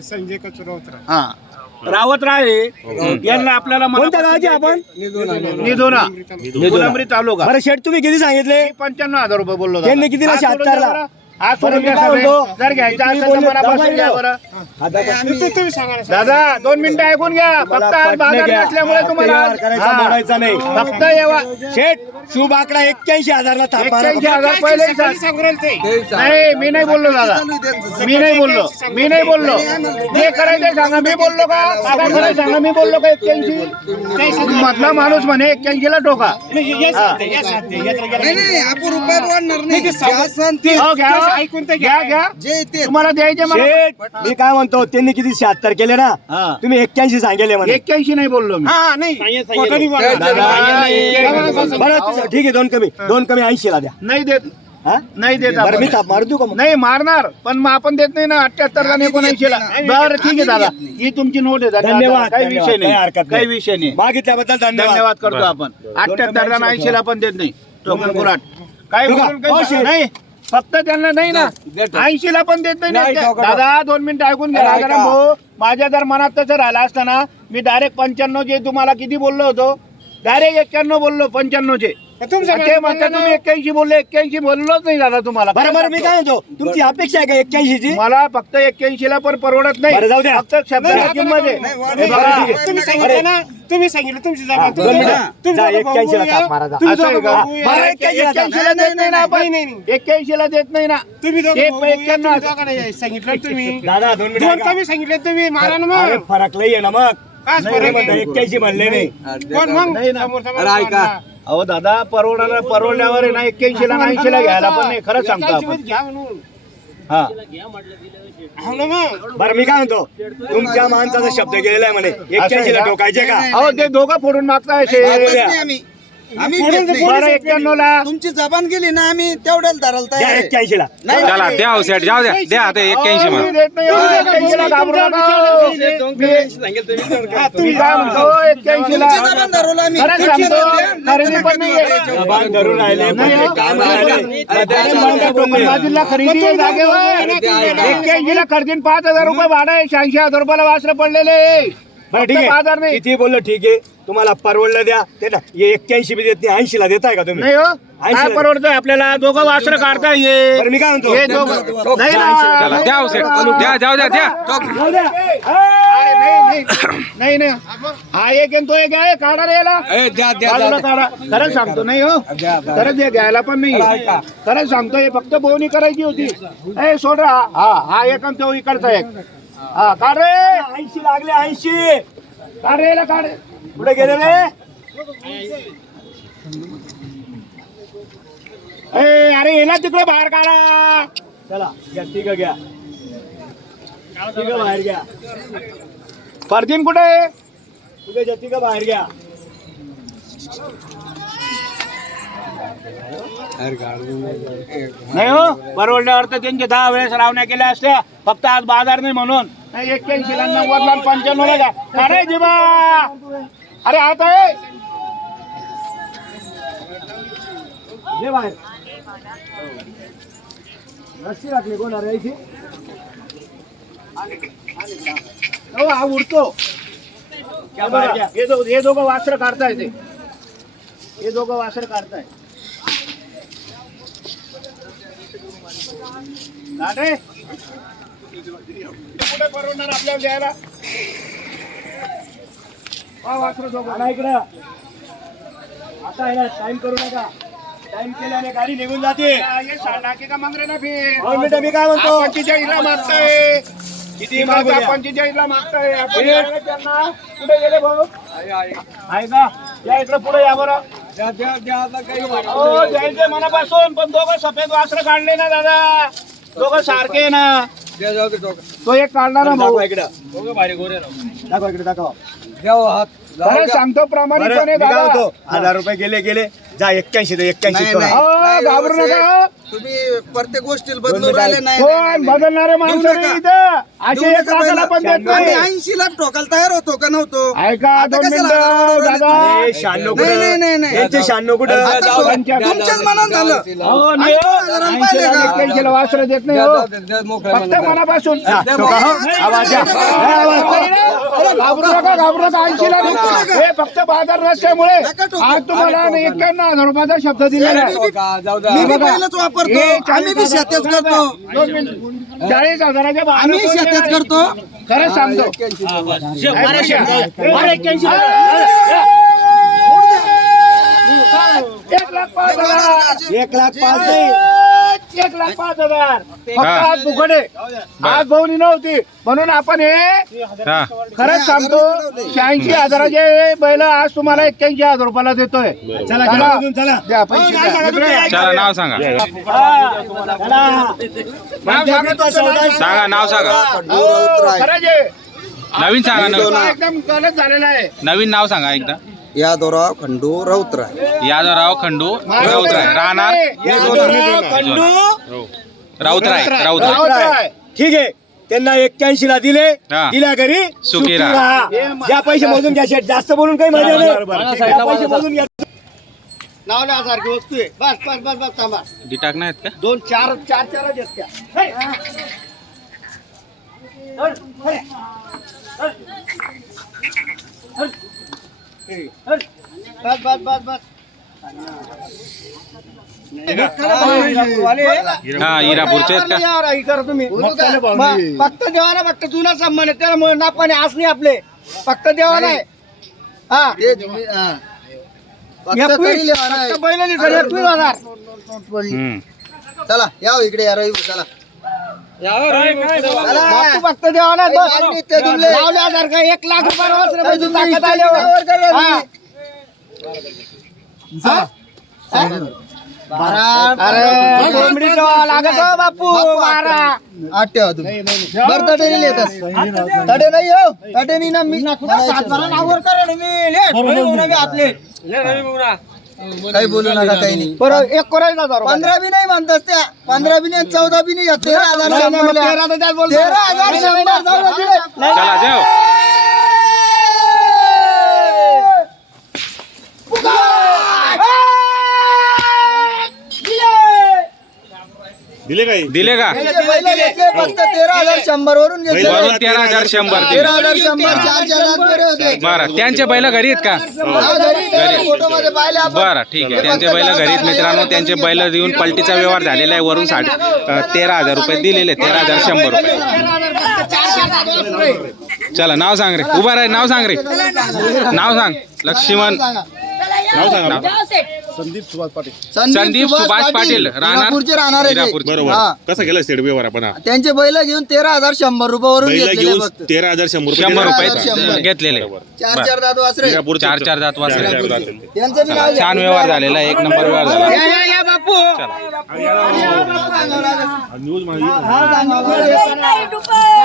संजय कचुरावत्र हा. रावत राळे यांना आपल्याला कोणत्या गावाचे आपण? निधोना फुलंब्री तालुका. बरं शेठ तुम्ही किती सांगितले? पंच्याण्णव हजार रुपये बोललो. त्यांनी कितीला? आज सोडून 76 ला. द्या बरं. आज बरं, सोडून मी द्या काय सगळे. म्हणतो? जर घ्यायचं किती असेल तर बोलले? मला दाबा बसून द्या इकडं. बरं तू- तुम्ही सांगा ना दादा दोन मिनिटं ऐकून घ्या फक्त आज बाजार. नसल्यामुळे तुम्हाला व्यवहार आज- करायचा, हा. मोडायचा नाही. फक्त येवा शेठ शुभ आकडा एक्क्याऐंशी हजारला हजार पहिले ते नाही मी नाही बोललो दादा मी नाही बोललो मी नाही बोललो जे करायचं सांगा मी बोललो का खरं सांगा मी बोललो का एक्क्याऐंशी मधला माणूस म्हणे एक्क्याऐंशी ला टोका हे. नाही नाही आपण रुपयात वाढणार नाही जे ते हो घ्या ऐकून तर घ्या घ्या. जे ते तुम्हाला द्यायचे मला. शेठ मी काय म्हणतो त्यांनी किती शहात्तर केले ना हा. तुम्ही एक्क्याऐंशी सांगेले म्हणे. एक्क्याऐंशी नाही बोललो मी. हा नाही. बरं ठीक आहे दोन कमी दोन कमी ऐंशी ला द्या. नाही देत. हा? नाही देत बरं मी मारू देऊ का मग? नाही मारणार पण मग आपण देत नाही ना अठ्याहत्तर ला एकोणऐंशी ला बरं ठीक आहे दादा. ही तुमची नोट आहे धन्यवाद, धन्यवाद काही धन्यवाद. विषय काही हरकत नाही. नाही. काही विषय नाही. मागितल्याबद्दल धन्यवाद. धन्यवाद करतो आपण. अठ्याहत्तर ला ऐंशी ला पण देत नाही. टोकन कुराट काय बघा, बोलून काही हो. नाही. फक्त त्यांना नाही ना ऐंशी ला पण देत नाही. दादा दोन मिनिटं ऐकून घ्या. अरे, राजाराम ऐका. भाऊ माझ्या जर मनात तसं राहिलं असताना मी डायरेक्ट पंच्याण्णव जे तुम्हाला किती बोललो होतो? डायरेक्ट एक्क्याण्णव बोललो पंच्याण्णव चे ते म्हणतात तुम्ही एक्क्याऐंशी बोलले एक्क्याऐंशी बोललोच नाही दादा तुम्हाला बरं बरं मी काय म्हणतो तुमची अपेक्षा आहे का एक्क्याऐंशी ची मला फक्त एक्क्याऐंशी ला पण परवडत नाही बरं, जाऊ द्या. फक्त शब्दाला किंमत आहे नाही, वाढ- हे बघा, ठीक आहे. तुम्ही सांगितलं ना तुम्ही सांगितलं तुमची हा, जागा दोन मिनिटं. तुम्ही जा, दोघं 81 ला भाऊ थाप मारा, जा. तुम्ही असं आहे दोघं का? भाऊ या. बरं, 81 ला थाप. एक्क्याऐंशी ला देत नाही ना नाही, नाही, आपण एक्क्याऐंशी ला देत नाही ना तुम्ही दोघं ते भाऊ या, एक्क्याण्णव तुम्ही दोघांना या. सांगितलं तुम्ही दादा दोन दोन मिनिट कमी सांगितले तुम्ही मारा ना अरे मग फरक लई आहे ना मग काय नाही फरक म्हणता, आहे? एक्क्याऐंशी म्हणले नाही कोण मग नाही ना. समोर- समोर अरे, ऐका. अहो दादा परवडायला परवडल्यावर आहे ना एक्क्याऐंशी ला ऐंशी ला घ्यायला पण नाही खरंच सांगतो आपण. वेळेस घ्या म्हणून. हा. हो ना मग. बरं मी काय म्हणतो? तुमच्या माणसाचा शब्द गेलेला आहे म्हणे. एक्क्याऐंशी ला का? ठोकायचे का? अहो ते दोघं फोडून मागताय नाही आम्ही. एक्क्याण्णव ला तुमची जबान गेली ना आम्ही तेवढ्याला धरायला द्या तयार आहे. एक्क्याऐंशी ला चला द्या हो सेट जाऊ द्या. द्या आता एक्क्याऐंशी अहो, मी म्हणा देत नाही, 81 ला घाबरू नका. मी- तुम्ही काय म्हणतो? एक्क्याऐंशी ला तुमची जबान धरवलं आम्ही खरंच तुमची सांगतो, जबान- खरेदी पण नाहीये. जबान धरून राहिले पण नाही, ते. काम राहिले. त्याने म्हणलं टोकन बाजूला खरेदी आहे जागेवर. एक्क्याऐंशी ला खरेदी पाच हजार रुपये भाडं आहे शहाऐंशी हजार रुपयाला वासरं पडलेले बरं ठीक बाजार आहे. नाही. किती बोललो ठीक आहे. तुम्हाला परवडलं द्या. ते ना एक्क्याऐंशी बी देत नाही ऐंशी ला देताय का तुम्ही? नाही हो. ऐंशी काय परवडतंय? आपल्याला दोघं वासरं काढता ये. बरं मी काय म्हणतो? हे दोघं. नाही ना. चला द्या. हो जाऊ द्या द्या. जाऊ द्या. नाही, नाही, नाही नाही हा एक आणि तो एक आहे. काढा रे याला. बाजूला काढा. खरंच सांगतो नाही हो. खरंच हे घ्यायला पण नाही. खरंच सांगतो हे फक्त बोवणी करायची होती. ए सोड रे. हा हा, हा एक आणि तो इकडचा एक. हा काढ रे. ऐंशी लागले ऐंशी. काढ रे याला काढ. कुठे गेले रे. ए अरे याला तिकडे बाहेर काढा. चला घ्या ठीक आहे घ्या बाहेर घ्या. परतीन कुठे तुझ्या जती का बाहेर घ्या. नाही हो परवडल्यावर तर त्यांचे दहा वेळेस रावण्या केल्या असत्या. फक्त आज बाजार नाही म्हणून. नाही एक्क्याऐंशी ला नव्वद ला पंच्याण्णव ला घ्या अरे जिबा! अरे आता रस्सी राखली कोण अरे हो हा उडतो. हे दो- दोघं वासर काढताय ते हे दोघं वासर काढताय. लाटे. कुठे परवडणार आपल्याला द्यायला? हा वासर दोघं. आणा इकडं. आता आहे ना टाइम करू नका. टाइम केल्याने गाडी निघून जाते. हे की ना फिर? मी काय म्हणतो? पंचेचाळीसला मागताय. किती मागू द्या. पंचेचाळीसला मागताय. आपण त्यांना. कुठे गेले भाऊ? आहे का? या इकडे पुढे या बरं. हो द्यायचे मनापासून पण दोघं सफेद वासर काढले ना दादा. दोघं सारखे ना. तो एक काढला ना भाऊ. दाखवा इकडं. दाखवा इकडे दाखवा. द्यावं हात. खरंच सांगतो प्रामाणिकपणे दादा. होतो हजार रुपये गेले गेले. जा एक्क्याऐंशी ते एक्क्याऐंशी नाही. नाही. घाबरू नका तुम्ही प्रत्येक गोष्टीला बदलून राहिले नाही, नाही कोण नाही, नाही. बदलणारे माणसं देऊ नाही नका. इथं असे देऊ एक नका लाखाला पण देत पहिला. आम्ही नाही ऐंशी लाख ठोकायला तयार होतो का नव्हतो ऐका आता दोन कशाला मिनिटं हजार दादा रुपये ए, शहाण्णव नाही, नाही, नाही, कुठं नाही. यांचे शहाण्णव कुठं आता. तुमच्याच मनात झालं नाही हो. हजाराला पाहिले का? एक्क्याऐंशीला वासरं देत नाही हो फक्त मनापासून हा, तो का, हो? आवाज द्या. हे आवाज नाही ना? अरे, घाबरू नका घाबरू नका ऐंशीला. हे फक्त बाजार नसल्यामुळे नका टोकू. आज तुम्हाला एक्क्याण्णव हजार रुपयाचा शब्द दिलेला आहे. मी बी पहिलंच वापरतो. हे चाळीस आम्ही बी शेतेच करतो. दोन मिनिटं. चाळीस हजाराच्या बाहेर आम्ही कोणी शेतेच नाही. करतो. खरंच सांगतो. एक लाख पाच हजार. एक लाख पाच नाही. एक लाख पाच हजार फक्त आज फुकट आहे. आज भाऊनी नव्हती. म्हणून आपण हे हा. खरंच सांगतो शहाऐंशी हजाराचे बैल आज तुम्हाला एक्क्याऐंशी हजार रुपयाला देतोय. चला घरामधून चला. द्या पैसे द्या. चला नाव सांगा. नाव सांगा नाव सांगा. हो, खरंच आहे. नवीन सांगा नवीन. हा एकदम गलत झालेला आहे. नवीन नाव सांगा एकदा. यादवराव खंडू रौत्रा यादवराव खंडू राऊतराय राहणार? राऊतराय राऊतराय राऊतराय. ठीक आहे. त्यांना एक्क्याऐंशी ला दिले. हा. दिल्या घरी सुखी राहा. राहा. ज्या पैसे मोजून घ्या शेठ जास्त बोलून काही मजा नाही. पैसे मोजून घ्या. नावल्या सारखी वस्तू आहे. बस बस बस बस थांबा. डिटाक नाहीत का? दोन चार चार चार आहेत त्या. बस बस बस बस हा इरापूरचे आहेत का? फक्त देवाला फक्त जुना सन्मान आहे त्याला नापाने आज नाही आपले फक्त देवाला आहे हा एकवीस चला या इकडे या रवी चला. एक लाख रुपये वासरे पाहिजे ताकद आल्यावर हा. अरे कोंबडी ठेवावं लागत हो बापू बारा आठ ठेवा तुम्ही बरं तटेने येतात तटे नाही हो तटेनी ना मी नावावर करेल मी लेट होऊन बी आपले काही बोलू नका काही नाही. बरं एक करायचा हजार रुपये. पंधरा बी नाही म्हणतात त्या. पंधरा बी नाही चौदा बी नाही तेरा हजार नाही, नाही, शंभर तेरा तर त्यात बोलतो. तेरा हजार शंभर जाऊ दे. तिकडे. चला देव दिले का त्याचे पहिले घेतले फक्त तेरा हजार शंभर वरून घेतले. वरून तेरा हजार शंभर तेरा दिले हजार शंभर चार चार हजार पेरे होते बरं त्यांचे बैल घरी आहेत का? हा, घरी घरी. फोटो मध्ये पाहिले आपण. बरं ठीक आहे. त्यांचे बैल घरी आहेत मित्रांनो त्यांचे बैल देऊन पलटीचा व्यवहार झालेला आहे वरून साडे अ, तेरा हजार रुपये दिलेले तेरा हजार शंभर रुपये. चला नाव सांग रे. उभा राह नाव सांग रे. नाव सांग. लक्ष्मण. नाव. संदीप सुभाष पाटील. राहणार इरापूरचे राहणार आहे ते. इरापूरचे. हा. कसं केलं स्टेट व्यवहार आपण? हा? त्यांचे बैल घेऊन तेरा हजार शंभर रुपये वरून बैला घेतलेले घेऊन फक्त. तेरा हजार शंभर शंभर रुपये शंभर. घेतलेले. चार चार दात वासरे. चार चार दात वासरे. चार दात. त्यांचं बी नाव घ्या. छान व्यवहार झालेला आहे, एक नंबर व्यवहार झाला. या, या, या, बापू. चला. न्यूज माहिती